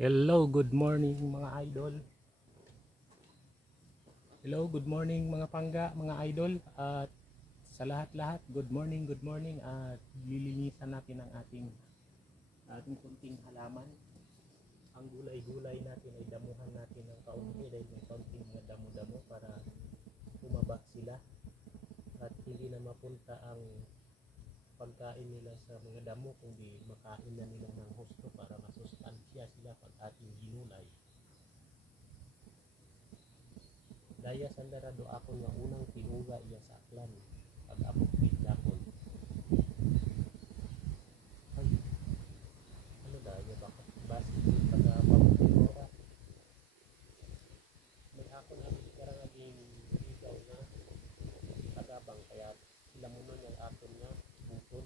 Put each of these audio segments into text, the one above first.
Hello, good morning mga idol. Hello, good morning mga pangga, mga idol. At sa lahat-lahat, good morning at lilinisan natin ang ating kunting halaman. Ang gulay-gulay natin ay damuhan natin ng kaunti dahil may kaunting mga damo-damo para tumaba sila at hindi na mapunta ang pagkain nila sa mga damo, kundi makain na nila ng husto para masustansya sila pag ating ginulay. Daya sandarado ako nga unang tinuga iya sa aklan pag abot bigdakon. Ay, ano daya bakit basket pag pagkura may ako na karang naging ligaw na tagabang kaya lamunan yung aton nga butol.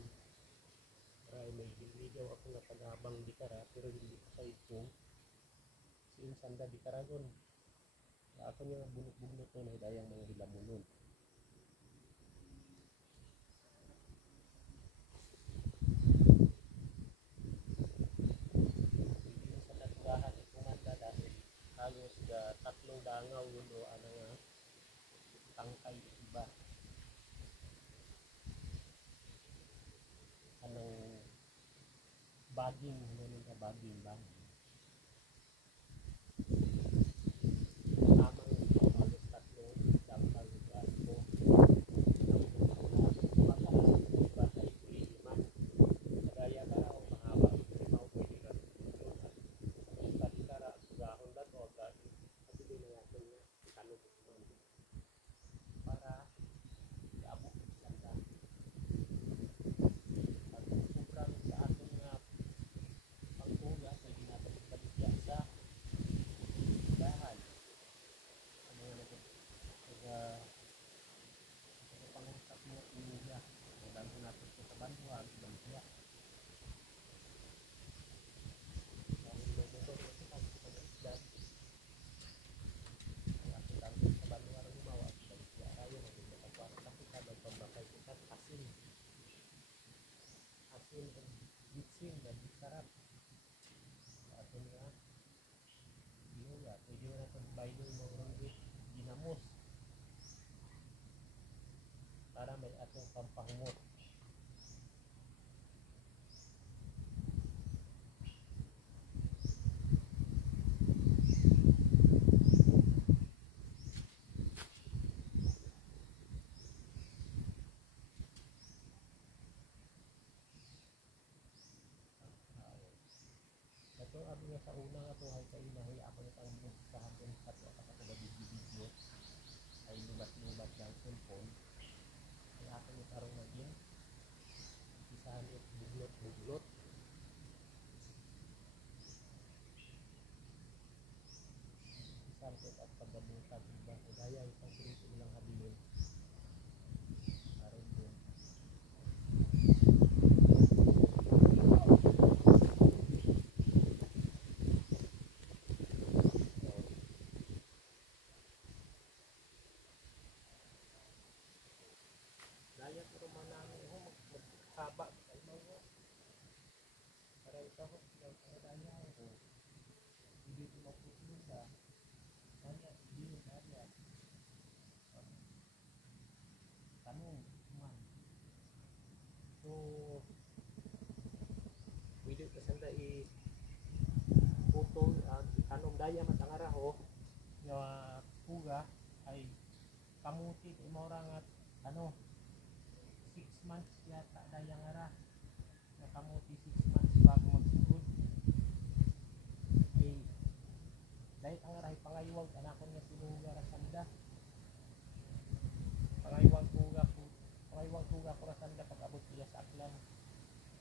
Ay may ligaw ako nga tagabang di kara pero hindi ko sa ito sin sanda di karagon. Ako niya bunot-bunot to na dayang mga hilamunon. Hindi sa naturahan ikumanda dahil halos tatlong dangaw yun o ano nga tangkay iba. Anong baging, ano nga baging ba? Bitsin dan sarap ato nga binuga pwede mo na itong bailo mo ronggit ginamos para may atong pampahumot. Ito abi nga sa una nga to ay kainahi ako na tang sa hapon sa to at ako video ay lubat-lubat ng cellphone ay ako ni tarong naging isahan it buglot-buglot isahan it at pagdabutan iba o daya isang kurito ilang habilin aron din daya pero manami ho maghaba kay mga para ito ho para daya ho hindi ko mapuslo sa daya hindi daya tanong man so pwede ka sanda putol at tanong daya matangara ho nga puga ay kamuti imora nga ano 6 months yata daya ngara na kamuti 6 months bago magsugod ay dahil ang arahay pangaywag anakon nga sinuga rasanda pangaywag tuga ko rasanda pag abot sila sa aklan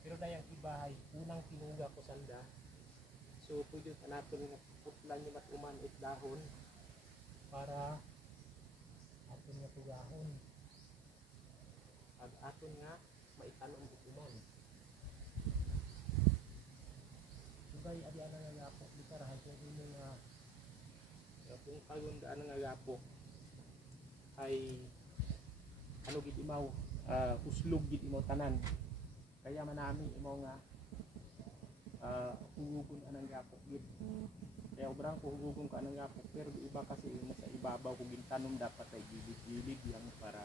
pero dayang iba ay unang tinuga ko sanda so pwede ka natin nga putlan yung matuman it dahon para aton nga tugahon pag aton nga maitanong butuman sugay adi ana nga gapok di karahay kung ino nga kung kagon daan nga gapok ay ano gid imaw uslog gid imaw tanan kaya manami imaw nga hugugon anang gapok gid. Kaya obrang ko hugugon ka anang gapok, pero iba kasi nasa ibabaw kung gintanom dapat ay gilid-gilid lang para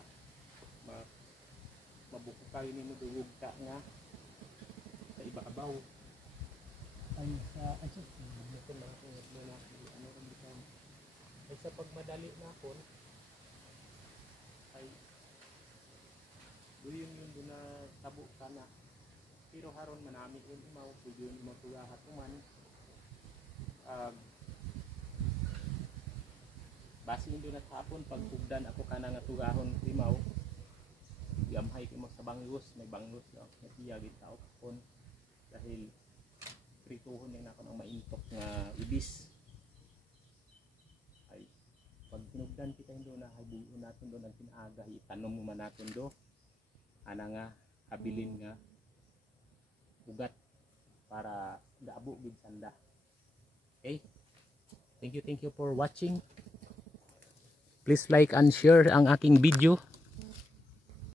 mabuko kayo nimo dugog ka nga sa ibabaw. Ay sa ito na ako na ano rin dito. Ay sa pagmadali na ako ay doon yung doon na tabo ka na. Pero haron manami yung imaw, pwede yung matugahat man. Base yung doon at hapon, pag pugdan ako ka na nga tugahon imaw, gamhay ko mo sa bangus, may bangus na natiyagin tao kapon. Dahil prituhon yung ako ng maintok nga ibis. Ay, pag pinugdan kita yung doon na, habuin natin doon ang tinaga, itanong mo man natin doon. Ana nga, habilin nga, ugat para gaabo gid sanda. Okay? Thank you for watching. Please like and share ang aking video.